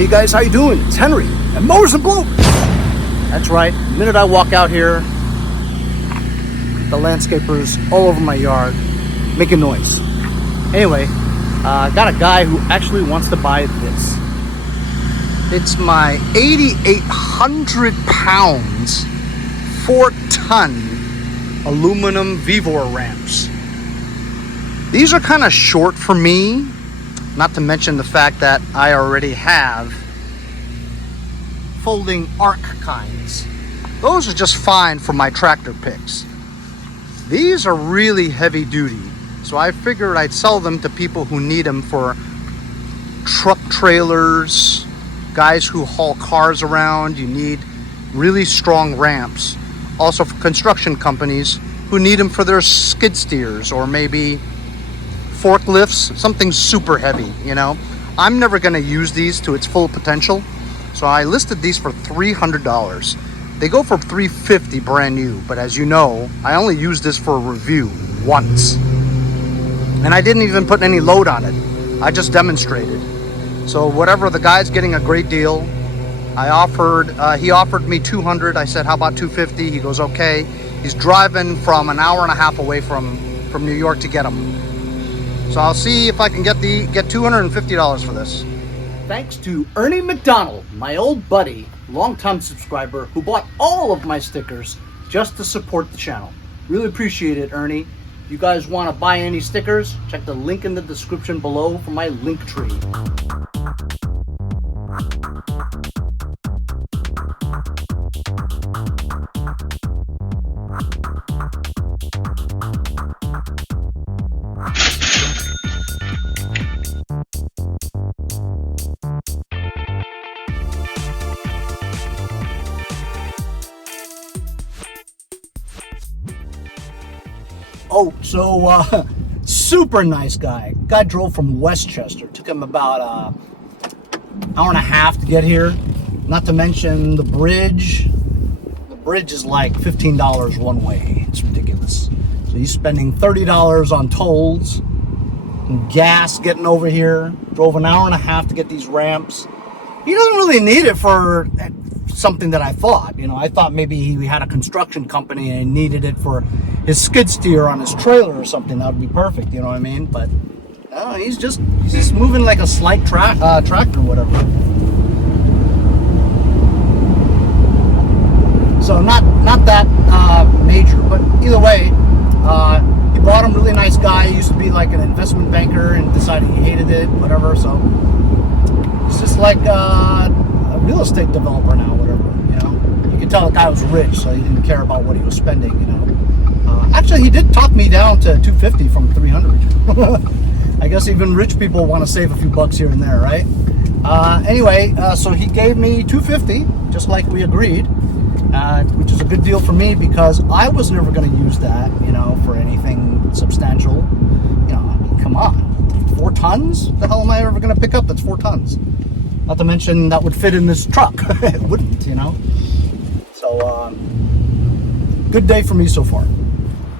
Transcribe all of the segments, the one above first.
Hey guys, how you doing? It's Henry at Mowers and Blowers. That's right, the minute I walk out here, the landscapers all over my yard making noise. Anyway, I got a guy who actually wants to buy this. It's my 8,800 pounds, 4-ton aluminum VEVOR ramps. These are kind of short for me, not to mention the fact that I already have folding arc kinds. Those are just fine for my tractor picks. These are really heavy duty, so I figured I'd sell them to people who need them for truck trailers, guys who haul cars around. You need really strong ramps. Also for construction companies who need them for their skid steers or maybe forklifts, something super heavy, you know. I'm never going to use these to its full potential, so I listed these for $300. They go for $350 brand new, but as you know, I only used this for a review once. And I didn't even put any load on it. I just demonstrated. So whatever, the guy's getting a great deal. He offered me $200. I said, how about $250? He goes, okay. He's driving from an hour and a half away from New York to get them. So I'll see if I can get $250 for this. Thanks to Ernie McDonald, my old buddy, longtime subscriber, who bought all of my stickers just to support the channel. Really appreciate it, Ernie. If you guys want to buy any stickers, check the link in the description below for my link tree. Oh, so super nice guy. Guy drove from Westchester. Took him about an hour and a half to get here. Not to mention the bridge. The bridge is like $15 one way. It's ridiculous. So he's spending $30 on tolls and gas getting over here. Drove an hour and a half to get these ramps. He doesn't really need it for something that I thought. You know, I thought maybe he had a construction company and he needed it for his skid steer on his trailer or something. That would be perfect, you know what I mean? But he's just moving like a slight tractor or whatever. So not that major, but either way, he bought him. Really nice guy. He used to be like an investment banker and decided he hated it, whatever. So he's just like a real estate developer now, whatever, you know. You can tell the guy was rich, so he didn't care about what he was spending, you know. Actually, he did talk me down to $250 from $300. I guess even rich people want to save a few bucks here and there, right? Anyway, so he gave me $250, just like we agreed, which is a good deal for me because I was never going to use that, you know, for anything substantial. You know, I mean, come on, 4 tons? The hell am I ever going to pick up that's 4 tons? Not to mention that would fit in this truck. It wouldn't, you know. So, good day for me so far.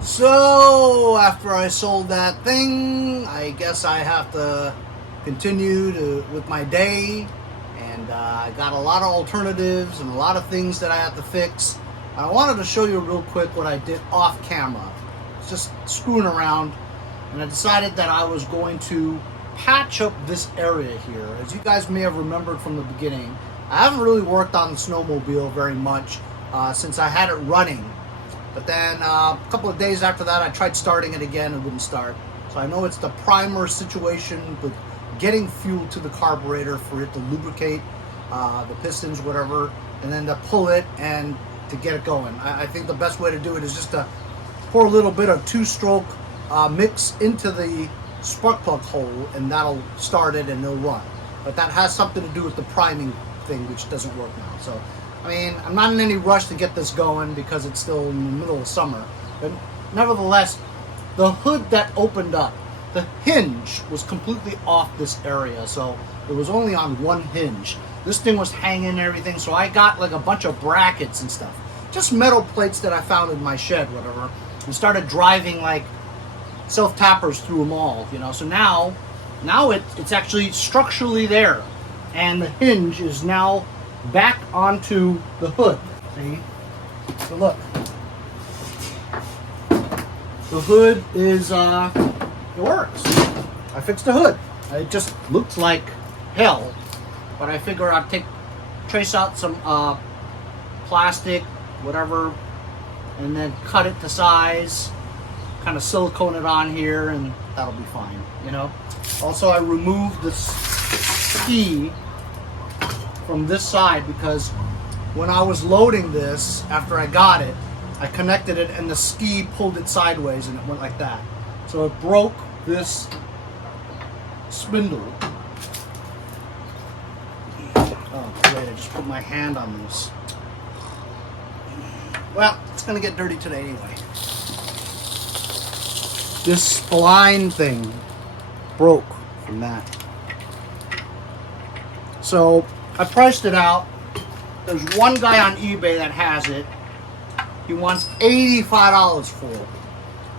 So, after I sold that thing, I guess I have to continue with my day. And I got a lot of alternatives and a lot of things that I have to fix. I wanted to show you real quick what I did off camera. Just screwing around. And I decided that I was going to patch up this area here. As you guys may have remembered from the beginning, I haven't really worked on the snowmobile very much since I had it running. But then a couple of days after that, I tried starting it again and wouldn't start. So I know it's the primer situation with getting fuel to the carburetor for it to lubricate the pistons, whatever, and then to pull it and to get it going. I think the best way to do it is just to pour a little bit of 2-stroke mix into the spark plug hole, and that'll start it and it'll run. But that has something to do with the priming thing, which doesn't work now. So, I mean, I'm not in any rush to get this going because it's still in the middle of summer. But nevertheless, the hood that opened up, the hinge was completely off this area, so it was only on one hinge. This thing was hanging and everything, so I got like a bunch of brackets and stuff. Just metal plates that I found in my shed, whatever, and started driving like self-tappers through them all, you know. So now it's actually structurally there. and the hinge is now back onto the hood. See? So look. The hood is, it works. I fixed the hood. It just looked like hell, but I figure I'd trace out some plastic, whatever, and then cut it to size, kind of silicone it on here, and that'll be fine, you know. Also, I removed the ski from this side because when I was loading this, after I got it, I connected it and the ski pulled it sideways and it went like that. So it broke this spindle. Oh great, I just put my hand on this. Well, it's gonna get dirty today anyway. This spline thing broke from that. So I priced it out. There's one guy on eBay that has it. He wants $85 for it.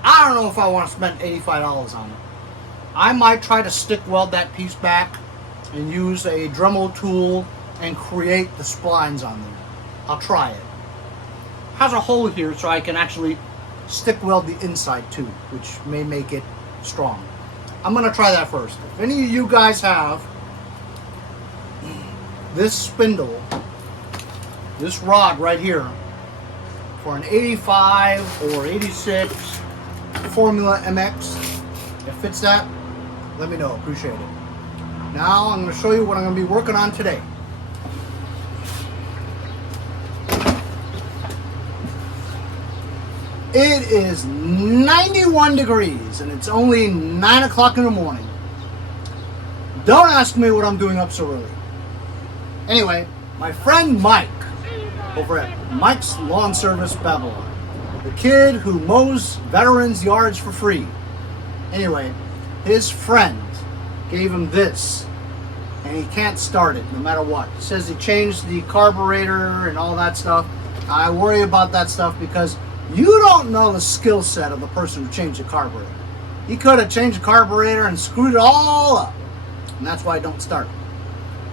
I don't know if I want to spend $85 on it. I might try to stick weld that piece back and use a Dremel tool and create the splines on there. I'll try it. Has a hole here so I can actually stick weld the inside too, which may make it strong. I'm gonna try that first. If any of you guys have this spindle, this rod right here, for an 85 or 86 Formula MX, if fits that, let me know. Appreciate it. Now I'm going to show you what I'm going to be working on today. It is 91 degrees and it's only 9 o'clock in the morning. Don't ask me what I'm doing up so early. Anyway, my friend Mike over at Mike's Lawn Service Babylon, the kid who mows veterans' yards for free. Anyway, his friend gave him this and he can't start it no matter what. He says he changed the carburetor and all that stuff. I worry about that stuff because you don't know the skill set of the person who changed the carburetor. He could have changed the carburetor and screwed it all up, and that's why I don't start.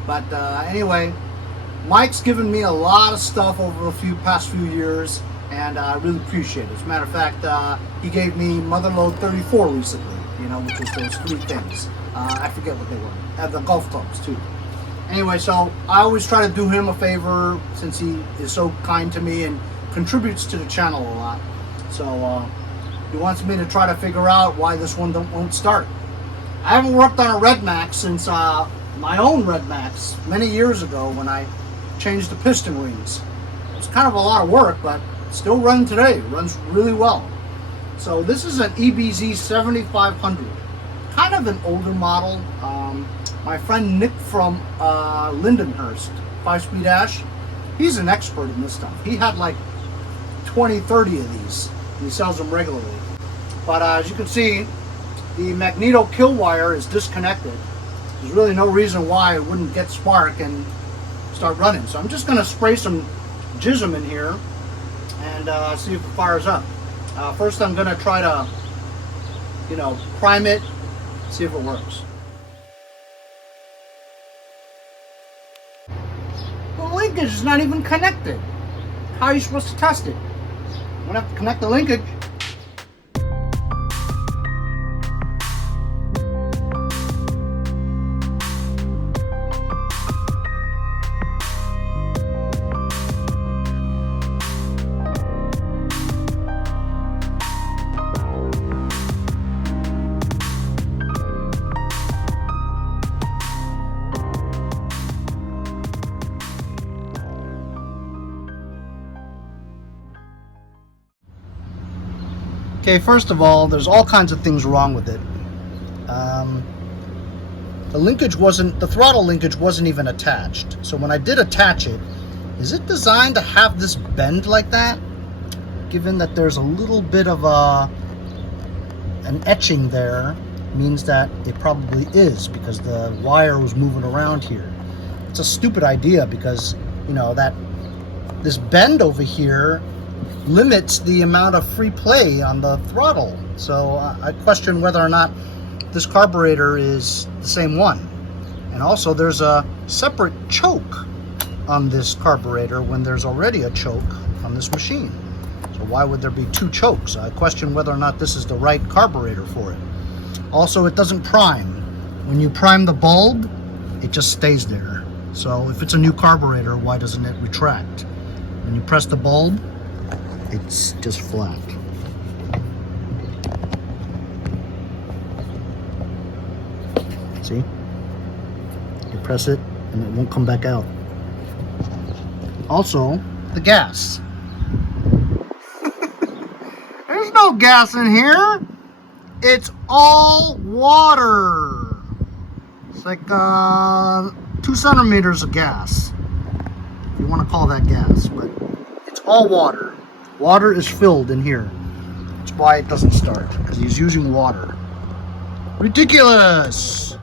But anyway, Mike's given me a lot of stuff over the past few years, and I really appreciate it. As a matter of fact, he gave me Motherload 34 recently, you know, which was those 3 things. I forget what they were. And the golf clubs too. Anyway, so I always try to do him a favor since he is so kind to me and contributes to the channel a lot. So he wants me to try to figure out why this one won't start. I haven't worked on a Redmax since my own Redmax many years ago when I changed the piston rings. It was kind of a lot of work, but still running today. It runs really well. So this is an EBZ7500, kind of an older model. My friend Nick from Lindenhurst, 5-speed Ash, he's an expert in this stuff. He had like 20, 30 of these. He sells them regularly. But as you can see, the magneto kill wire is disconnected. There's really no reason why it wouldn't get spark and start running. So I'm just going to spray some jism in here and see if it fires up. First I'm going to try to, you know, prime it, see if it works. The linkage is not even connected. How are you supposed to test it? I'm going to have to connect the linkage. Okay, first of all, there's all kinds of things wrong with it. The throttle linkage wasn't even attached. So when I did attach it, is it designed to have this bend like that? Given that there's a little bit of an etching there, means that it probably is because the wire was moving around here. It's a stupid idea because, you know, that this bend over here limits the amount of free play on the throttle. So I question whether or not this carburetor is the same one. And also there's a separate choke on this carburetor when there's already a choke on this machine. So why would there be two chokes? I question whether or not this is the right carburetor for it. Also, it doesn't prime. When you prime the bulb, it just stays there. So if it's a new carburetor, why doesn't it retract? When you press the bulb, it's just flat. See? You press it and it won't come back out. Also, the gas. There's no gas in here. It's all water. It's like 2 centimeters of gas, if you want to call that gas, but it's all water. Water is filled in here. That's why it doesn't start, because he's using water. Ridiculous!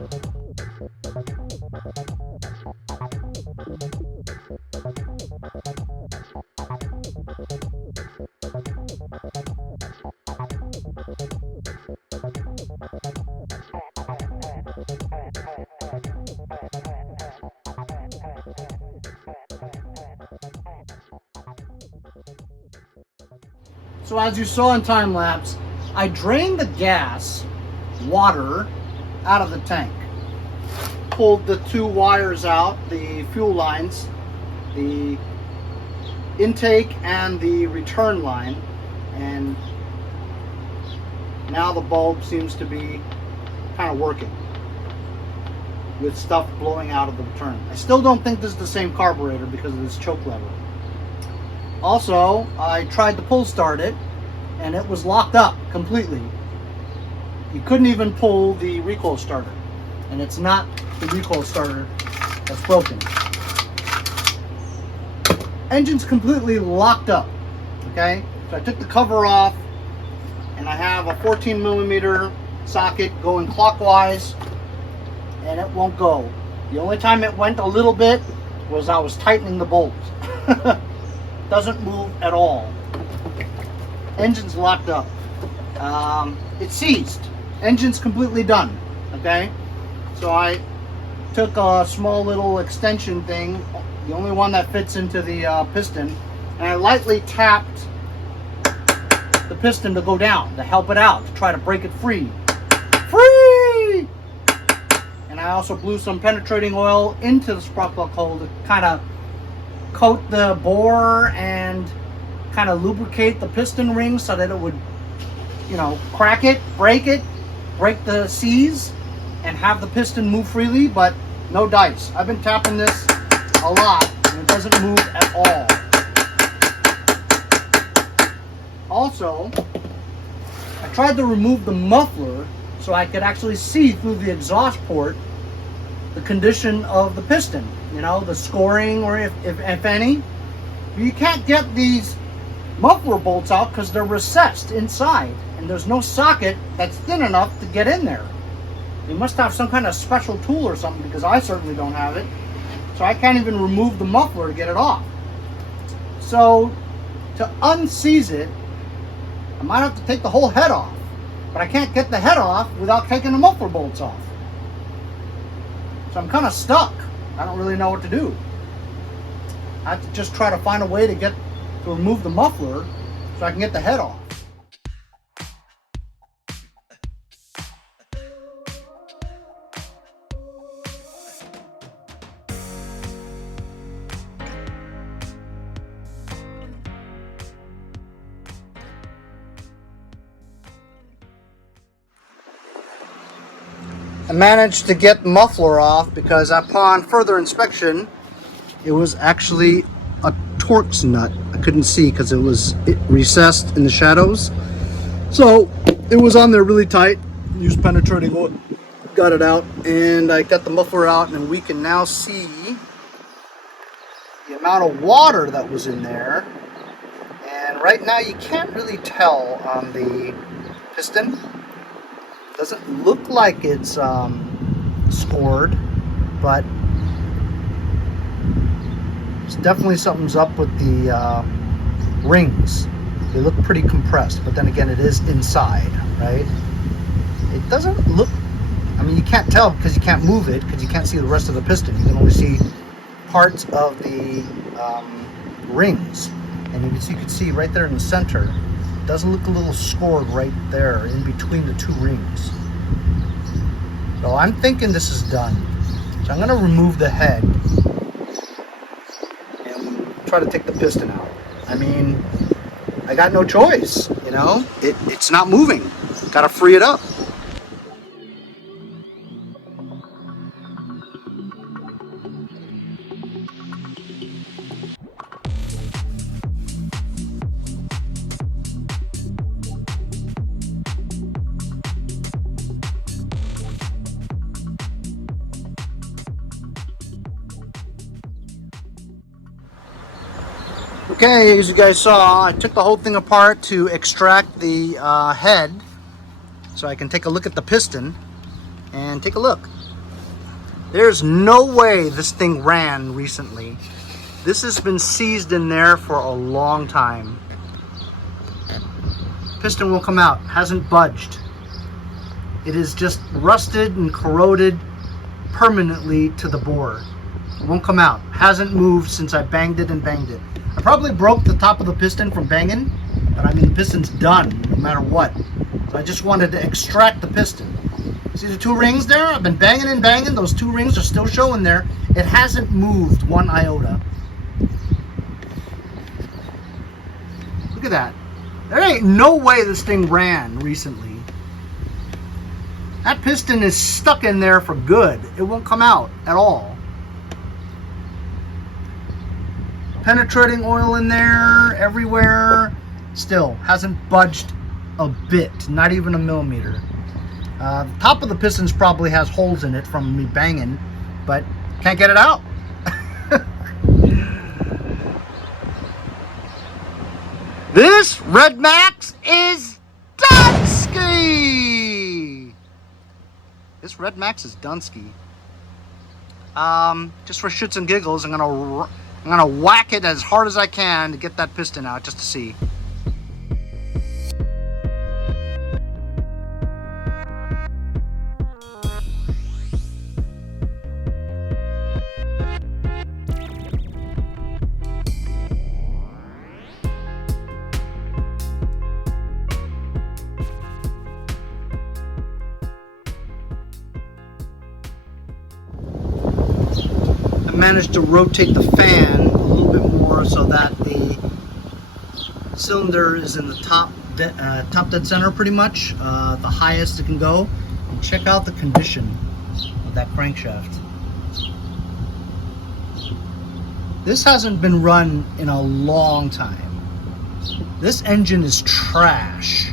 So as you saw in time lapse, I drained the gas, water, out of the tank. Pulled the 2 wires out, the fuel lines, the intake and the return line, and now the bulb seems to be kind of working with stuff blowing out of the return. I still don't think this is the same carburetor because of this choke lever. Also, I tried to pull start it and it was locked up completely. You couldn't even pull the recoil starter, and it's not the recoil starter that's broken. Engine's completely locked up, okay? So I took the cover off and I have a 14 millimeter socket going clockwise and it won't go. The only time it went a little bit was I was tightening the bolts. Doesn't move at all. Engine's locked up. It's seized. Engine's completely done, okay? So I took a small little extension thing, the only one that fits into the piston, and I lightly tapped the piston to go down, to help it out, to try to break it free. Free! And I also blew some penetrating oil into the spark plug hole to kind of coat the bore and kind of lubricate the piston ring so that it would, you know, crack it, break the C's, and have the piston move freely, but no dice. I've been tapping this a lot and it doesn't move at all. Also, I tried to remove the muffler so I could actually see through the exhaust port the condition of the piston, you know, the scoring or if any. You can't get these muffler bolts out because they're recessed inside and there's no socket that's thin enough to get in there. You must have some kind of special tool or something, because I certainly don't have it. So I can't even remove the muffler to get it off. So to unseize it, I might have to take the whole head off, but I can't get the head off without taking the muffler bolts off. So I'm kind of stuck. I don't really know what to do. I have to just try to find a way to remove the muffler so I can get the head off. I managed to get the muffler off because upon further inspection, it was actually a Torx nut. I couldn't see because it was recessed in the shadows. So it was on there really tight. Used penetrating oil, got it out, and I got the muffler out, and we can now see the amount of water that was in there. And right now you can't really tell on the piston. Doesn't look like it's scored, but it's definitely something's up with the rings. They look pretty compressed, but then again, it is inside, right? It doesn't look, I mean, you can't tell because you can't move it, because you can't see the rest of the piston. You can only see parts of the rings. And you can see right there in the center, it does look a little scored right there in between the two rings. So I'm thinking this is done. So I'm going to remove the head and try to take the piston out. I mean, I got no choice, you know? It's not moving. Got to free it up. Okay, as you guys saw, I took the whole thing apart to extract the head so I can take a look at the piston and take a look. There's no way this thing ran recently. This has been seized in there for a long time. Piston will come out, hasn't budged. It is just rusted and corroded permanently to the bore. It won't come out, hasn't moved since I banged it and banged it. I probably broke the top of the piston from banging, but I mean the piston's done no matter what. So I just wanted to extract the piston. See the two rings there? I've been banging and banging. Those two rings are still showing there. It hasn't moved one iota. Look at that. There ain't no way this thing ran recently. That piston is stuck in there for good. It won't come out at all. Penetrating oil in there, everywhere. Still, hasn't budged a bit, not even a millimeter. The top of the pistons probably has holes in it from me banging, but can't get it out. This Redmax is Doneski! This Redmax is Doneski. Just for shits and giggles, I'm gonna whack it as hard as I can to get that piston out, just to see. Managed to rotate the fan a little bit more so that the cylinder is in the top dead center pretty much, the highest it can go. And check out the condition of that crankshaft. This hasn't been run in a long time. This engine is trash,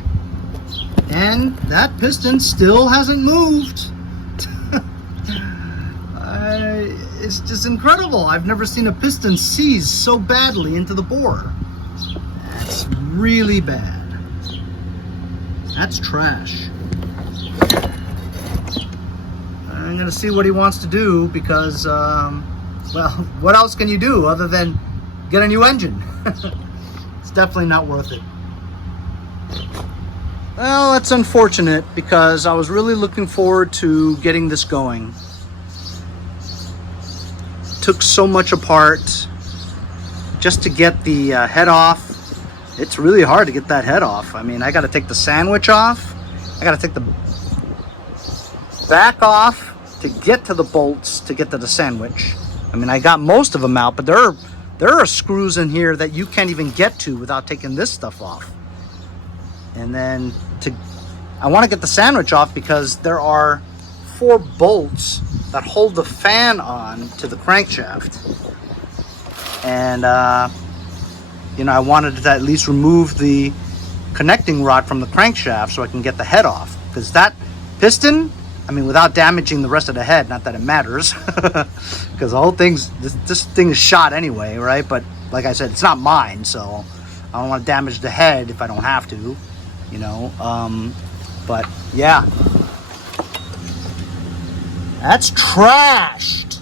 and that piston still hasn't moved. It's just incredible. I've never seen a piston seize so badly into the bore. That's really bad. That's trash. I'm gonna see what he wants to do because, well, what else can you do other than get a new engine? It's definitely not worth it. Well, that's unfortunate because I was really looking forward to getting this going. Took so much apart just to get the head off. It's really hard to get that head off. I mean, I got to take the sandwich off. I got to take the back off to get to the bolts to get to the sandwich. I mean, I got most of them out, but there are screws in here that you can't even get to without taking this stuff off. And then I want to get the sandwich off because there are 4 bolts that hold the fan on to the crankshaft, and you know, I wanted to at least remove the connecting rod from the crankshaft so I can get the head off, because that piston, I mean, without damaging the rest of the head, not that it matters, because the whole thing's this thing is shot anyway, right? But like I said, it's not mine, so I don't want to damage the head if I don't have to, you know. But yeah. That's trashed.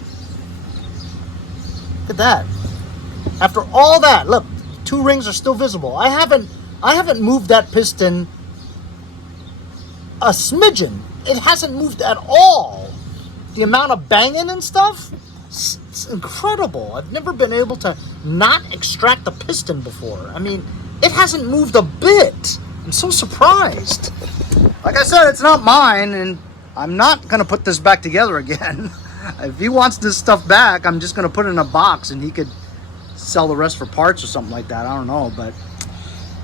Look at that. After all that, look, 2 rings are still visible. I haven't moved that piston a smidgen. it hasn't moved at all. The amount of banging and stuff, it's incredible. I've never been able to not extract the piston before. I mean, it hasn't moved a bit. I'm so surprised. Like I said, it's not mine, and I'm not gonna put this back together again. If he wants this stuff back, I'm just gonna put it in a box and he could sell the rest for parts or something like that. I don't know, but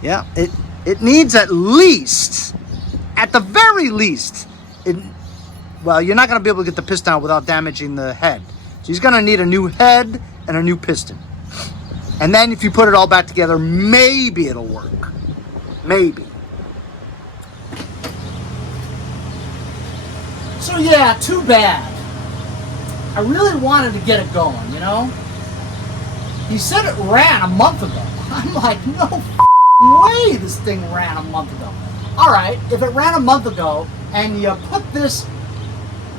yeah, it needs at least, at the very least, well, you're not gonna be able to get the piston out without damaging the head. So he's gonna need a new head and a new piston. And then if you put it all back together, maybe it'll work. Maybe. So yeah, too bad. I really wanted to get it going, you know? He said it ran a month ago. I'm like, no way this thing ran a month ago. All right, if it ran a month ago and you put this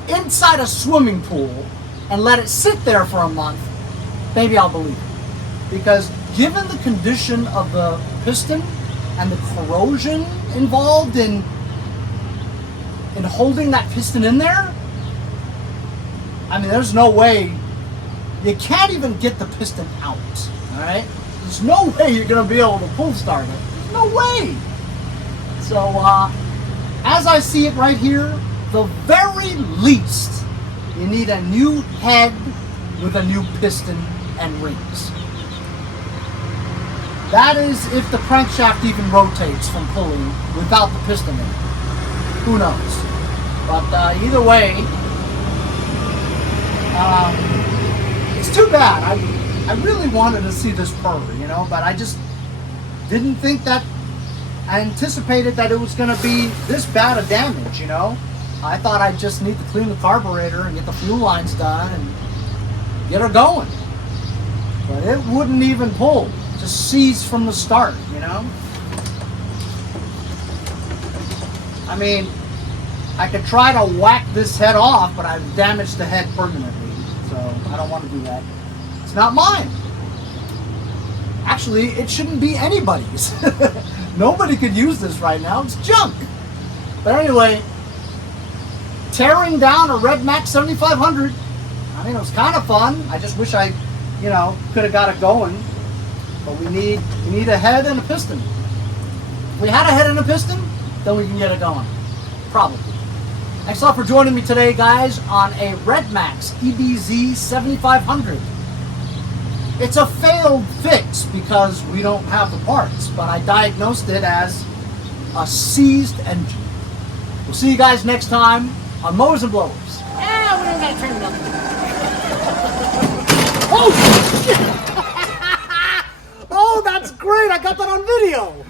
inside a swimming pool and let it sit there for a month, maybe I'll believe it. Because given the condition of the piston and the corrosion involved in holding that piston in there, I mean, there's no way, you can't even get the piston out, all right? There's no way you're gonna be able to pull start it. There's no way. So, as I see it right here, the very least, you need a new head with a new piston and rings. That is if the crankshaft even rotates from pulling without the piston in it. Who knows? But either way, it's too bad. I really wanted to see this purr, you know, but I just didn't think that, I anticipated that it was going to be this bad of damage, you know. I thought I'd just need to clean the carburetor and get the fuel lines done and get her going. But it wouldn't even pull. Just seized from the start, you know. I mean, I could try to whack this head off, but I've damaged the head permanently. So I don't want to do that. It's not mine. Actually, it shouldn't be anybody's. Nobody could use this right now. It's junk. But anyway, tearing down a Redmax 7500. I mean, it was kind of fun. I just wish I, you know, could have got it going. But we need a head and a piston. If we had a head and a piston, then we can get it going. Probably. Thanks a lot for joining me today, guys, on a Redmax Ebz7500. It's a failed fix because we don't have the parts, but I diagnosed it as a seized engine. We'll see you guys next time on Mowers and Blowers. Ah, we don't gotta turn it up. Oh, shit! Oh, that's great! I got that on video!